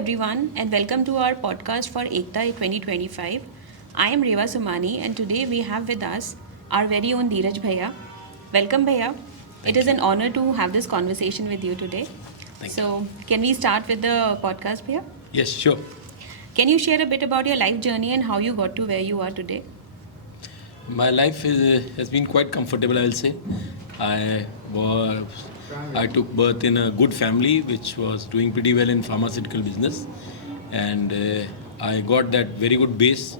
everyone, and welcome to our podcast for Ekta 2025. I am Reva Sumani, and today we have with us our very own Dheeraj Bhaiya. Welcome, Bhaiya. It is an honor to have this conversation with you today. Thank So, can we start with the podcast, Bhaiya? Yes, sure. Can you share a bit about your life journey and how you got to where you are today? My life has been quite comfortable, I will say. I was, I took birth in a good family which was doing pretty well in pharmaceutical business, and I got that very good base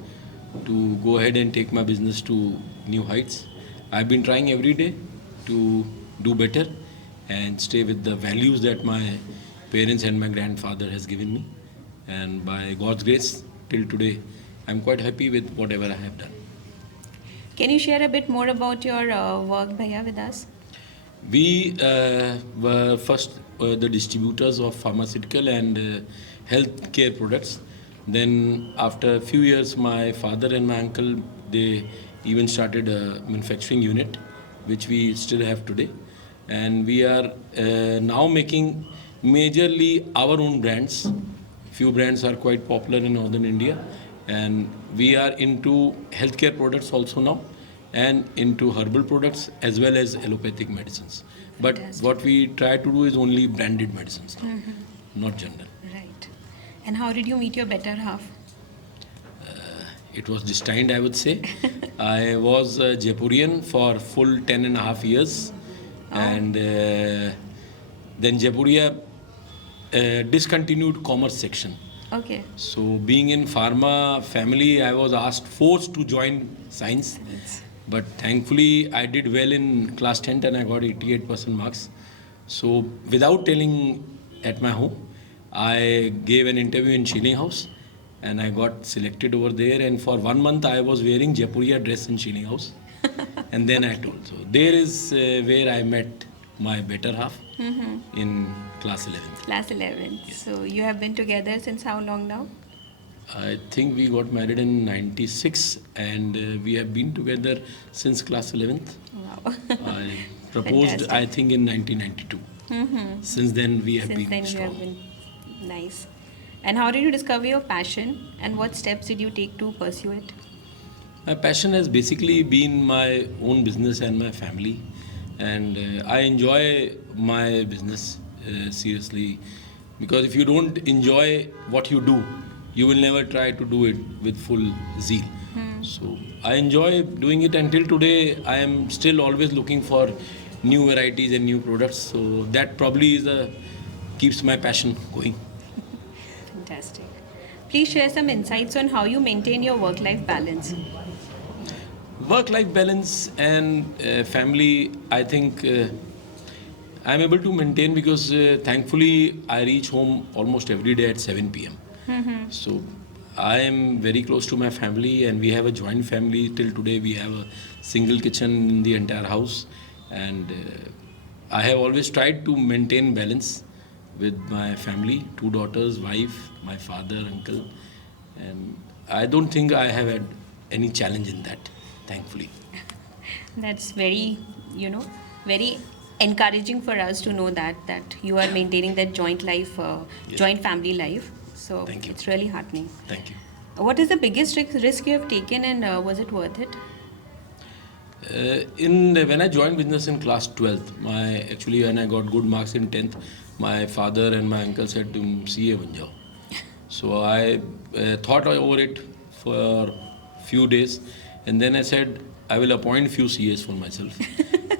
to go ahead and take my business to new heights. I've been trying every day to do better and stay with the values that my parents and my grandfather has given me, and by God's grace till today I'm quite happy with whatever I have done. Can you share a bit more about your work, Bhaiya, with us? We were first the distributors of pharmaceutical and health care products. Then after a few years, my father and my uncle, they even started a manufacturing unit, which we still have today. And we are now making majorly our own brands. Few brands are quite popular in northern India, and we are into healthcare products also now, and into herbal products as well as allopathic medicines. But Fantastic. what we try to do is only branded medicines now, not general. Right. And how did you meet your better half? It was destined, I would say. I was a Jaipurian for full 10 and a half years, and then Jaipuria discontinued commerce section. Okay. So being in pharma family, I was forced to join science. But thankfully, I did well in class 10th and I got 88% marks. So without telling at my home, I gave an interview in Chilling House and I got selected over there. And for 1 month, I was wearing Jaipuria dress in Chilling House. And then I told. So there is where I met my better half in class 11th. Class 11. So you have been together since how long now? I think we got married in 96 and we have been together since class 11th. Wow. I proposed, Fantastic. I think, in 1992. Since then, we have Since been then you strong. have been nice. And how did you discover your passion and what steps did you take to pursue it? My passion has basically been my own business and my family. And I enjoy my business seriously, because if you don't enjoy what you do, you will never try to do it with full zeal. So I enjoy doing it until today. I am still always looking for new varieties and new products. So that probably keeps my passion going. Fantastic. Please share some insights on how you maintain your work-life balance. Work-life balance and family, I think I'm able to maintain because thankfully I reach home almost every day at 7 p.m. So I am very close to my family and we have a joint family. Till today we have a single kitchen in the entire house, and I have always tried to maintain balance with my family, 2 daughters, wife, my father, uncle, and I don't think I have had any challenge in that, thankfully. That's very, very encouraging for us to know that you are maintaining that joint life, Yes. joint family life. So Thank you. it's really heartening. Thank you. What is the biggest risk you have taken and was it worth it? When I joined business in class 12th, when I got good marks in 10th, my father and my uncle said, "Tum CA ban jao." So I thought over it for few days, and then I said, I will appoint few CAs for myself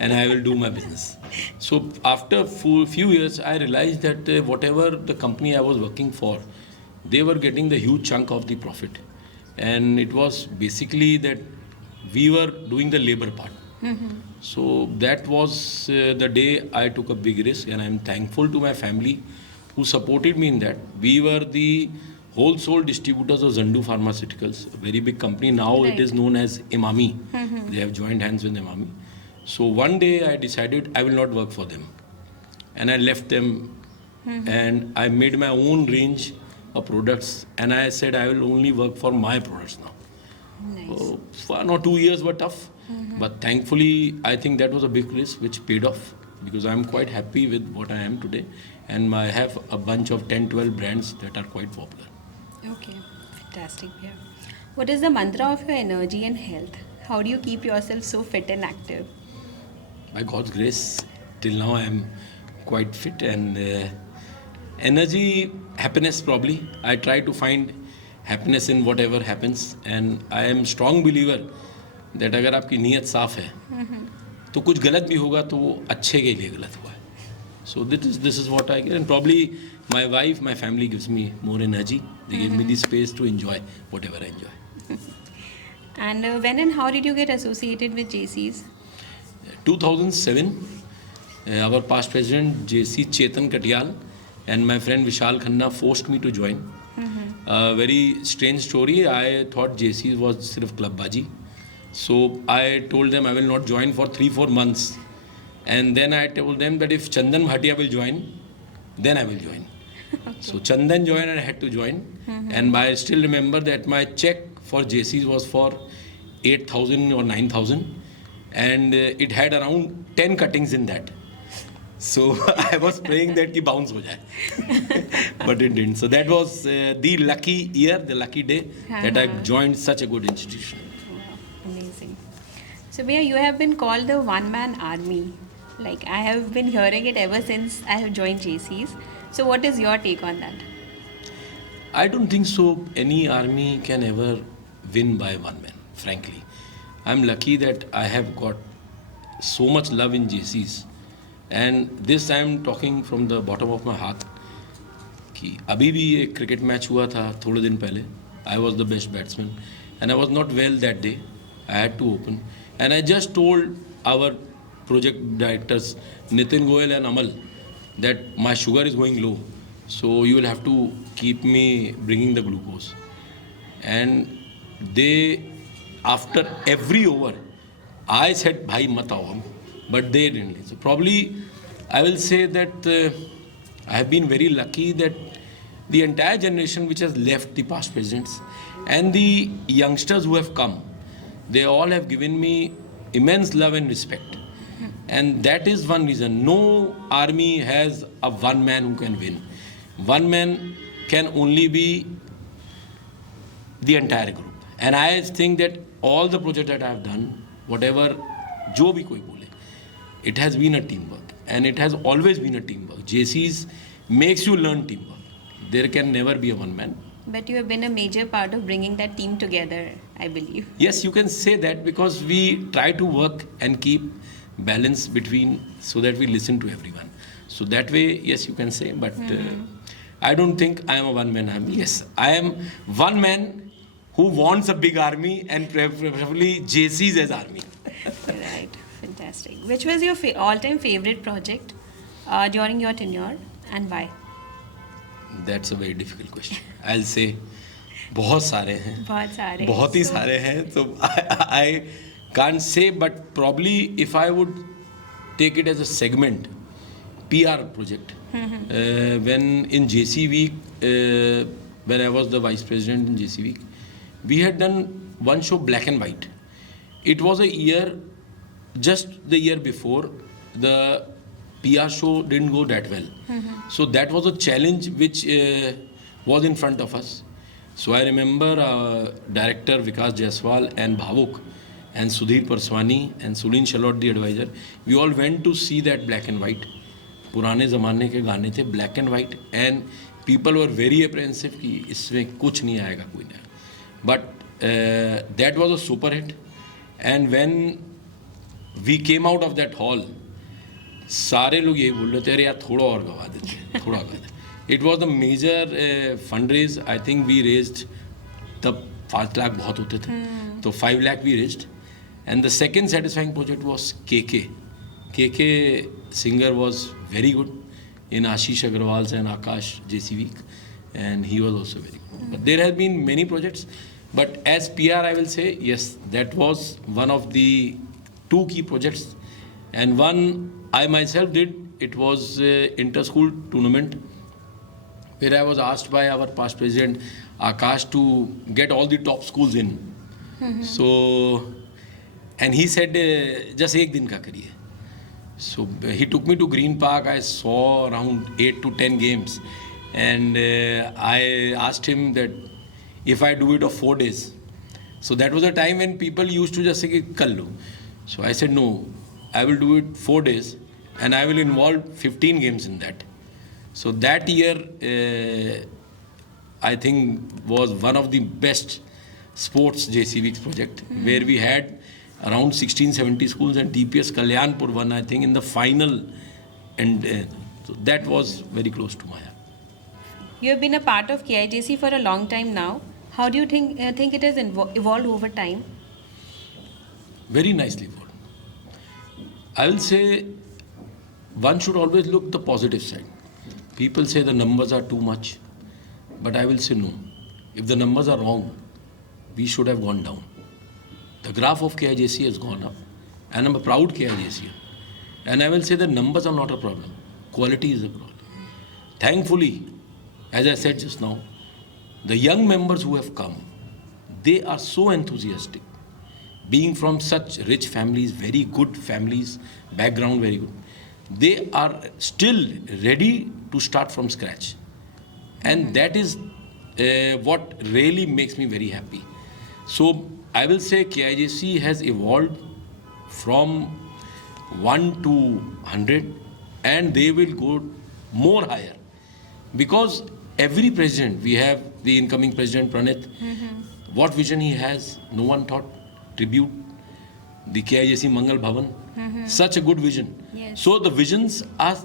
and I will do my business. So after few years, I realized that whatever the company I was working for, they were getting the huge chunk of the profit. And it was basically that we were doing the labor part. So that was the day I took a big risk, and I'm thankful to my family who supported me in that. We were the wholesale distributors of Zandu Pharmaceuticals, a very big company. Now Right. it is known as Emami. They have joined hands with Emami. So one day I decided I will not work for them. And I left them and I made my own range of products, and I said I will only work for my products now. Nice. For 2 years were tough, but thankfully I think that was a big risk which paid off. because I'm quite happy with what I am today, and I have a bunch of 10-12 brands that are quite popular. Okay, fantastic. Yeah. What is the mantra of your energy and health? How do you keep yourself so fit and active? By God's grace, till now I am quite fit, and energy, happiness probably. I try to find happiness in whatever happens, and I am strong believer that अगर आपकी नीयत साफ है तो कुछ गलत भी होगा तो वो अच्छे के लिए गलत हुआ है. So this is what I get, and probably my wife, my family gives me more energy. They give me the space to enjoy whatever I enjoy. And when and how did you get associated with JC's? 2007, our past president JC Chetan Katyal and my friend Vishal Khanna forced me to join. A very strange story. I thought JC was sirf clubbaji. So I told them I will not join for 3-4 months. And then I told them that if Chandan Bhatia will join, then I will join. Okay. So Chandan joined and I had to join. And I still remember that my check for JC's was for 8,000 or 9,000. And it had around 10 cuttings in that. So I was praying that ki bounce ho jaye. But it didn't. So that was the lucky year, the lucky day that I joined such a good institution. Wow, amazing. So, Bhaiya, you have been called the one-man army. Like, I have been hearing it ever since I have joined JC's. So, what is your take on that? I don't think so. Any army can ever win by one man, frankly. I'm lucky that I have got so much love in JC's. And this I'm talking from the bottom of my heart. कि अभी भी एक cricket match हुआ था थोड़े दिन पहले. I was the best batsman and I was not well that day. I had to open. And I just told our project directors Nitin Goyal and Amal that my sugar is going low. So you will have to keep me bringing the glucose. And they, after every over, I said, bhai mat aao, but they didn't. So probably I will say that I have been very lucky that the entire generation which has left, the past presidents and the youngsters who have come, they all have given me immense love and respect. And that is one reason. No army has a one man who can win. One man can only be the entire group. And I think that all the projects that I have done, whatever, jo bhi koi bole, it has been a teamwork. And it has always been a teamwork. JC's makes you learn teamwork. There can never be a one man. But you have been a major part of bringing that team together, I believe. Yes, you can say that because we try to work and keep balance between so that we listen to everyone. So that way, yes, you can say. But I don't think I am a one-man army. Yes, I am one man who wants a big army and preferably JC's as army. Right, fantastic. Which was your all-time favorite project during your tenure and why? That's a very difficult question. I'll say बहुत सारे हैं. बहुत ही सारे हैं. So I can't say, but probably if I would take it as a segment, PR project. When in JC Week, when I was the vice president in JC Week, we had done one show, Black and White. It was a year, just the year before, the PR show didn't go that well. So that was a challenge which was in front of us. So I remember director Vikas Jaiswal and Bhavuk and Sudhir Parswani and Sulin Shalot, the advisor, we all went to see that Black and White. पुराने ज़माने के गाने थे, black and white, and people were very apprehensive कि इसमें कुछ नहीं आएगा, कोई नहीं. But that was a super hit. And when we came out of that hall, सारे लोग यही बोल रहे थे, अरे यार थोड़ा और गवा देते, थोड़ा गवा देते. It was a major fundraise. I think we raised, तब 5 लाख बहुत होते थे, तो 5 lakh we raised. And the second satisfying project was KK. KK singer was very good in Ashish Agrawal's and Akash JC Week, and he was also very good. But there have been many projects, but as PR I will say, yes, that was one of the 2 key projects. And one I myself did, it was inter-school tournament where I was asked by our past president Akash to get all the top schools in. So, and he said, just एक दिन का करिए. So he took me to Green Park. I saw around 8 to 10 games, and I asked him that if I do it of 4 days. So that was a time when people used to just say कि कर लो. So I said no, I will do it 4 days, and I will involve 15 games in that. So that year, I think was one of the best sports JC Weeks project, where we had around 16-70 schools, and DPS Kalyanpur won, I think, in the final, and so that was very close to my heart. You have been a part of KIJC for a long time now. How do you think it has evolved over time? Very nicely evolved. I will say one should always look the positive side. People say the numbers are too much, but I will say no. If the numbers are wrong, we should have gone down. The graph of KIJC has gone up, and I'm a proud KIJC. And I will say the numbers are not a problem. Quality is a problem. Thankfully, as I said just now, the young members who have come, they are so enthusiastic. Being from such rich families, very good families, background very good, they are still ready to start from scratch. And that is what really makes me very happy. So I will say KIJC has evolved from 1 to 100, and they will go more higher. Because every president, we have the incoming president Pranit, what vision he has, no one thought. Tribute, the KIJC Mangal Bhavan, such a good vision. Yes. So the visions are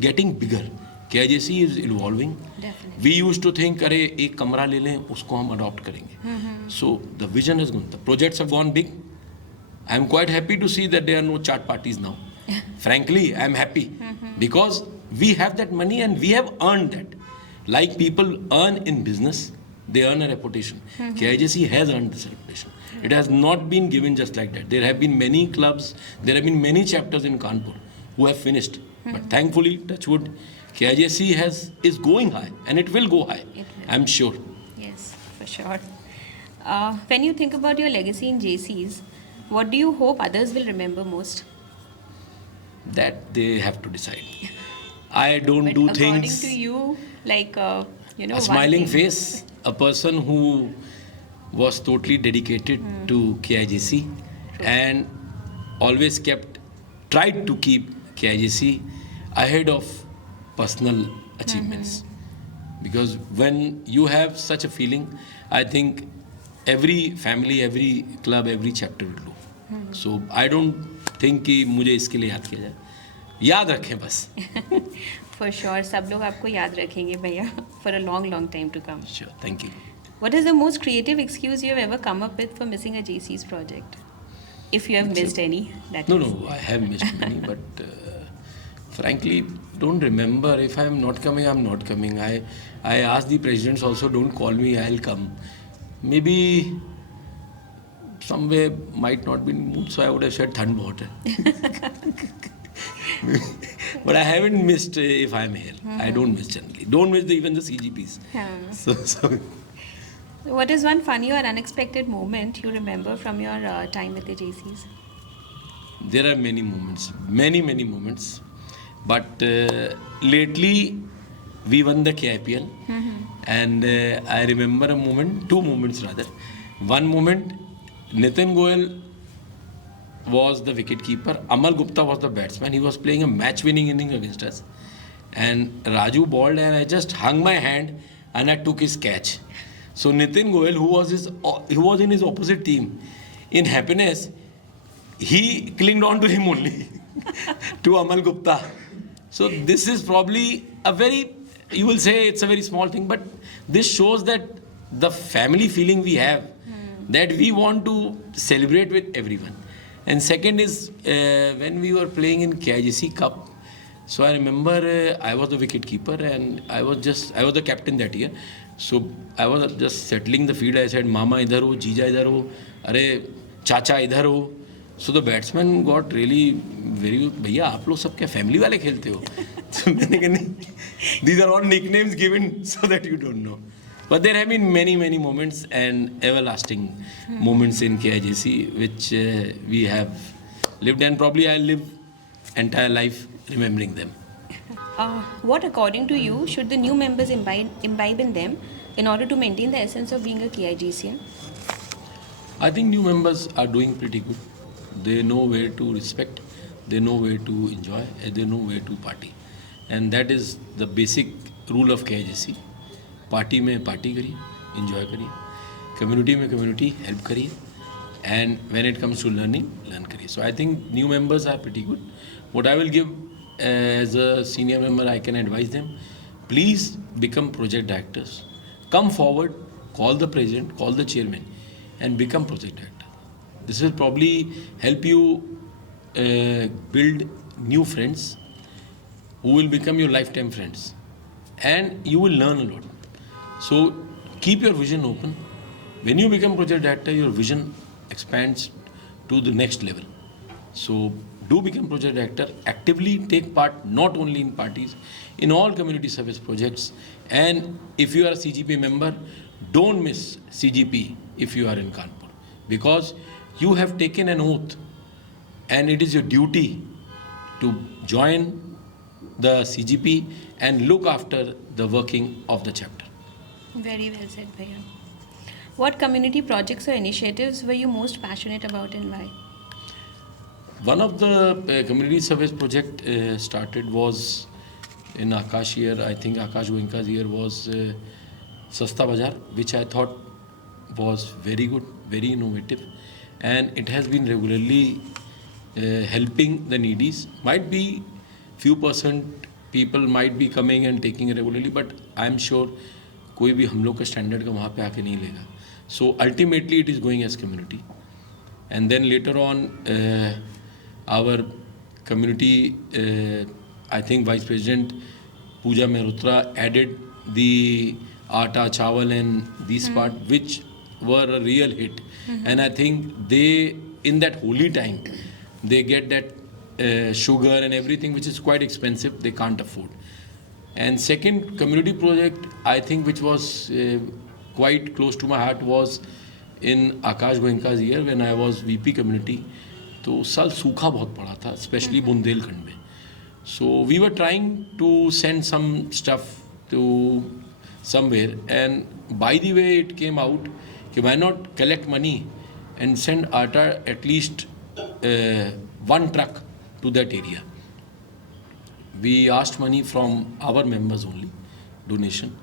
getting bigger. KIJC is evolving. Definitely. We used to think, अरे एक कमरा ले लें, उसको हम adopt करेंगे. So the vision has gone. The projects have gone big. I am quite happy to see that there are no chart parties now. Frankly, I am happy because we have that money and we have earned that. Like people earn in business, they earn a reputation. KIJC has earned this reputation. It has not been given just like that. There have been many clubs, there have been many chapters in Kanpur who have finished. But thankfully, touch wood, KIJC is going high, and it will go high. I'm sure. Yes, for sure. When you think about your legacy in JCs, what do you hope others will remember most? That they have to decide. I don't do According things. to you, like, A one smiling thing- face, a person who was totally dedicated to KIJC and always tried to keep KIJC ahead of personal achievements. Because when you have such a feeling, I think every family, every club, every chapter will do. So I don't think कि मुझे इसके लिए याद किया जाए. याद रखें बस. For sure, सब लोग आपको याद रखेंगे भैया for a long, long time to come. Sure, thank you. What is the most creative excuse you have ever come up with for missing a JC's project? If you have missed any, that No, is. no, I have missed many, but frankly, don't remember. If I'm not coming, I'm not coming. I asked the presidents also, don't call me, I'll come. Maybe somewhere might not be in mood, so I would have said thand bahut hai. But I haven't missed if I'm here. I don't miss generally. Don't miss even the CGPs. Hmm. So What is one funny or unexpected moment you remember from your time with the JCs? there are many moments, many moments. But lately, we won the KIPL, and I remember a moment, two moments rather. One moment, Nitin Goyal was the wicket keeper. Amal Gupta was the batsman. He was playing a match-winning inning against us, and Raju bowled, and I just hung my hand and I took his catch. So Nitin Goyal, who was in his opposite team, in happiness, he clinged on to him only, to Amal Gupta. So this is probably you will say it's a very small thing, but this shows that the family feeling we have, that we want to celebrate with everyone. And second is when we were playing in KIJC Cup. So I remember I was the wicket keeper and I was the captain that year. So I was just settling the field. I said, Mama idhar ho, Jija idhar ho, Are Chacha idhar ho. So the batsman got really very, भैया आप लोग सब क्या family वाले खेलते हो? So मैंने कहा नहीं, these are all nicknames given so that you don't know. But there have been many moments and everlasting moments in KIJC which we have lived, and probably I'll live entire life remembering them. What, according to you, should the new members imbibe in them in order to maintain the essence of being a KIGCN? I think new members are doing pretty good. They know where to respect, they know where to enjoy, and they know where to party. And that is the basic rule of KIGC. Party में party करिए, enjoy करिए, community में community help करिए, and when it comes to learning, learn करिए. So I think new members are pretty good. What I will give as a senior member, I can advise them, please become project directors. Come forward, call the president, call the chairman, and become project director. This will probably help you build new friends who will become your lifetime friends, and you will learn a lot. So keep your vision open. When you become project director, your vision expands to the next level. So do become project director, actively take part not only in parties, in all community service projects. And if you are a CGP member, don't miss CGP if you are in Kanpur, because you have taken an oath and it is your duty to join the CGP and look after the working of the chapter. Very well said, Bhaiya. What community projects or initiatives were you most passionate about and why? One of the community service project started was in Akash year. I think Akash Goenka's year was Sasta Bazaar, which I thought was very good, very innovative, and it has been regularly helping the needies. Might be few percent people might be coming and taking it regularly, but I am sure कोई भी हम लोग का standard का वहाँ पे आके नहीं लेगा. So ultimately it is going as community, and then later on our community, I think Vice President Pooja Mehrotra added the atta, chawal and these part, which were a real hit. And I think they, in that holy time, they get that sugar and everything which is quite expensive, they can't afford. And second community project, I think, which was quite close to my heart, was in Akash Goenka's year when I was VP community. तो साल सूखा बहुत पड़ा था, specially Bundelkhand में. So we were trying to send some stuff to somewhere, and by the way it came out कि why not collect money and send atta at least 1 truck to that area. We asked money from our members only, donation,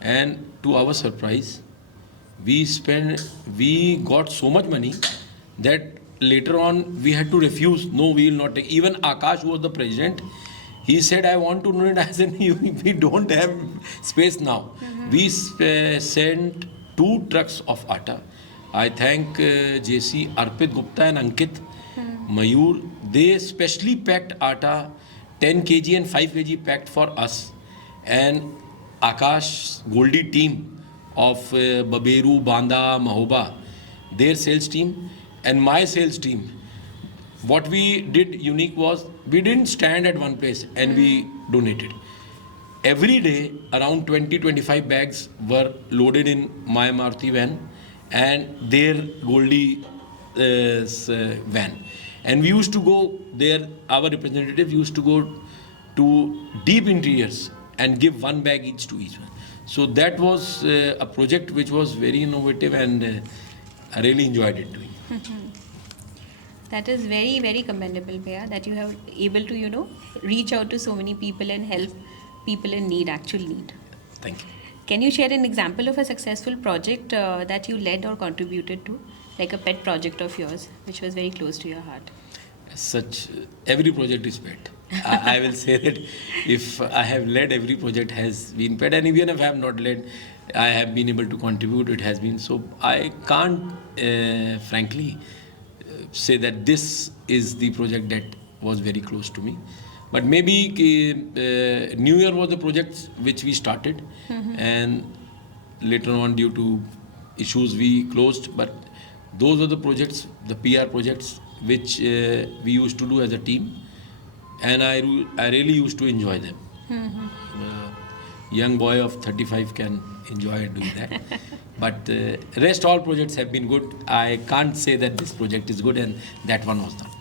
and to our surprise, we got so much money that later on we had to refuse. No, we will not take. Even Akash, who was the president, he said, I want to donate. I said, we don't have space now. We sent 2 trucks of atta. I thank JC, Arpit Gupta and Ankit Mayur. They specially packed atta, 10 kg and 5 kg packed for us. And Akash Goldie team of Baberu, Banda, Mahoba, their sales team, and my sales team, what we did unique was we didn't stand at one place and we donated. Every day around 20-25 bags were loaded in my Maruti van and their Goldie van, and we used to go there. Our representatives used to go to deep interiors and give 1 bag each to each one. So that was a project which was very innovative, and I really enjoyed it doing. That is very, very commendable, Bhaiya, that you have able to, reach out to so many people and help people in need, actual need. Thank you. Can you share an example of a successful project that you led or contributed to, like a pet project of yours, which was very close to your heart? Such every project is pet. I will say that if I have led, every project has been pet, and even if I have not led, I have been able to contribute. It has been so. I can't, frankly, say that this is the project that was very close to me. But maybe New Year was the project which we started, and later on due to issues we closed. But those were the projects, the PR projects, which we used to do as a team, and I really used to enjoy them. Young boy of 35 can enjoy doing that. But rest all projects have been good. I can't say that this project is good and that one was not.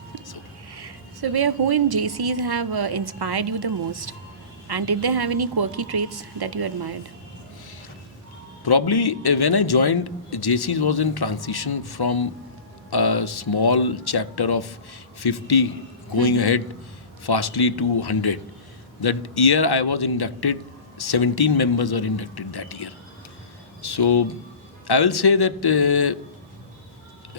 So, Bhaiya, who in JCs have inspired you the most? And did they have any quirky traits that you admired? Probably when I joined, JC's was in transition from a small chapter of 50 going ahead fastly to 100. That year I was inducted, 17 members were inducted that year. So I will say that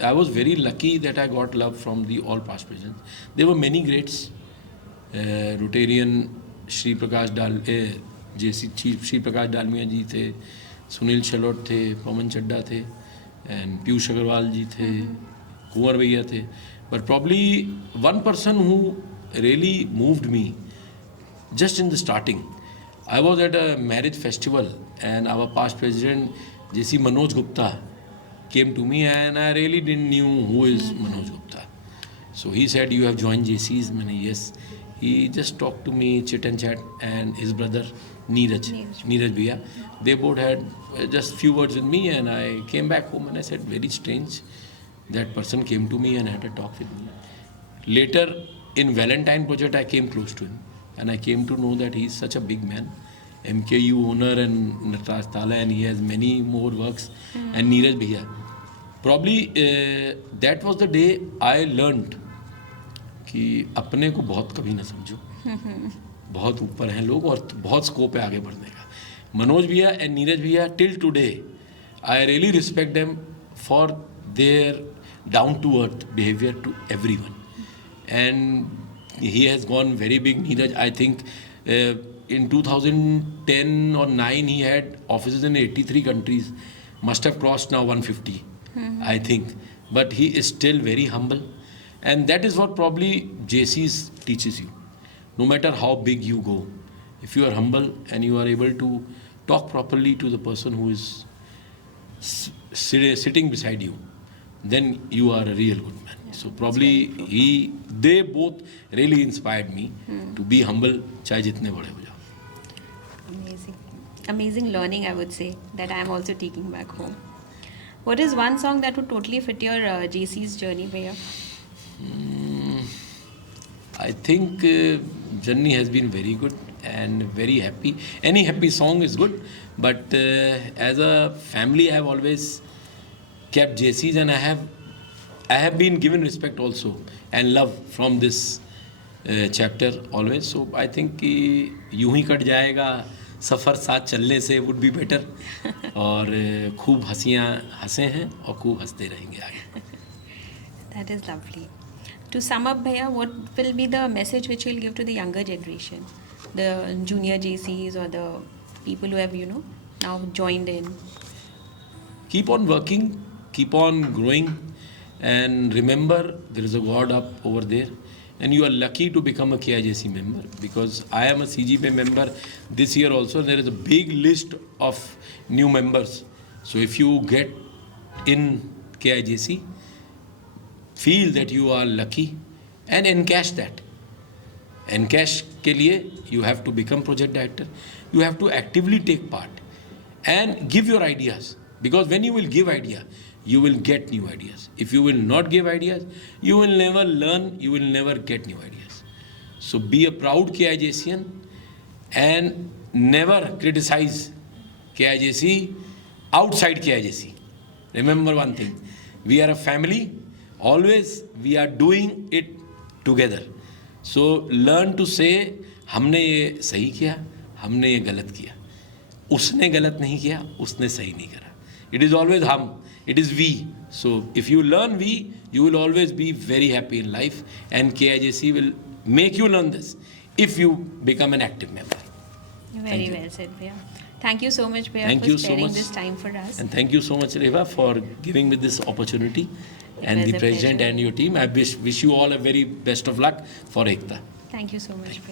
I was very lucky that I got love from the all past presidents. There were many greats, Rotarian Shri Prakash Dal JC chief Shri Prakash Dalmia ji थे, सुनील शलोट थे, पवन चड्डा थे, and Piyush Agarwal जी थे, कुंवर भैया थे. But probably one person who really moved me just in the starting, I was at a marriage festival and our past president JC Manoj Gupta came to me and I really didn't knew who is Manoj Gupta. So he said, you have joined JC's? I mean, yes. He just talked to me, chit and chat, and his brother Neeraj Bhaiya. They both had just few words with me and I came back home and I said, very strange. That person came to me and had a talk with me. Later in Valentine project I came close to him. And I came to know that he is such a big man, MKU owner and Nataraj Tala, and he has many more works. And Neeraj Bhaiya. Probably that was the day I learned कि अपने को बहुत कभी ना समझो, बहुत ऊपर हैं लोग और बहुत स्कोप है आगे बढ़ने का. मनोज भैया एंड नीरज भैया till today I really respect them for their down to earth behaviour to everyone. And he has gone very big. Neeraj, I think in 2010 or 9 he had offices in 83 countries, must have crossed now 150, I think, but he is still very humble, and that is what probably JC's teaches you. No matter how big you go, if you are humble and you are able to talk properly to the person who is sitting beside you, then you are a real good man. So probably they both really inspired me to be humble, चाहे जितने बड़े हो जाओ. Amazing learning, I would say, that I am also taking back home. What is one song that would totally fit your JC's journey, Bhaiya? I think journey has been very good and very happy. Any happy song is good, but as a family I have always kept JC's and I have been given respect also and love from this chapter always. So I think कि यूं ही cut जाएगा सफ़र साथ चलने से would be better. और खूब हंसियाँ हंसे हैं और खूब हंसते रहेंगे आगे. That is lovely. To sum up, Bhaiya, what will be the message which you'll give to the younger generation, the junior JCs or the people who have, now joined in? Keep on working, keep on growing, and remember there is a God up over there, and you are lucky to become a KIJC member, because I am a CGP member this year also. There is a big list of new members. So if you get in KIJC, feel that you are lucky and encash that. Encash के लिए you have to become project director. You have to actively take part and give your ideas, because when you will give idea, you will get new ideas. If you will not give ideas, you will never learn, you will never get new ideas. So be a proud KIJCian and never criticize KIJC outside KIJC. Remember one thing, we are a family, always we are doing it together. So learn to say, हमने ये सही किया, हमने ये गलत किया. उसने गलत नहीं किया, उसने सही नहीं करा. It is always हम. It is we. So if you learn we, you will always be very happy in life, and KIJC will make you learn this if you become an active member. Very well said, Bhaiya. Thank you so much, Bhaiya, Thank for you so sparing much. this time for us. And thank you so much, Reva, for giving me this opportunity. And was the a president pleasure. and your team. I wish you all a very best of luck for Ekta. Thank you so much, Bhaiya.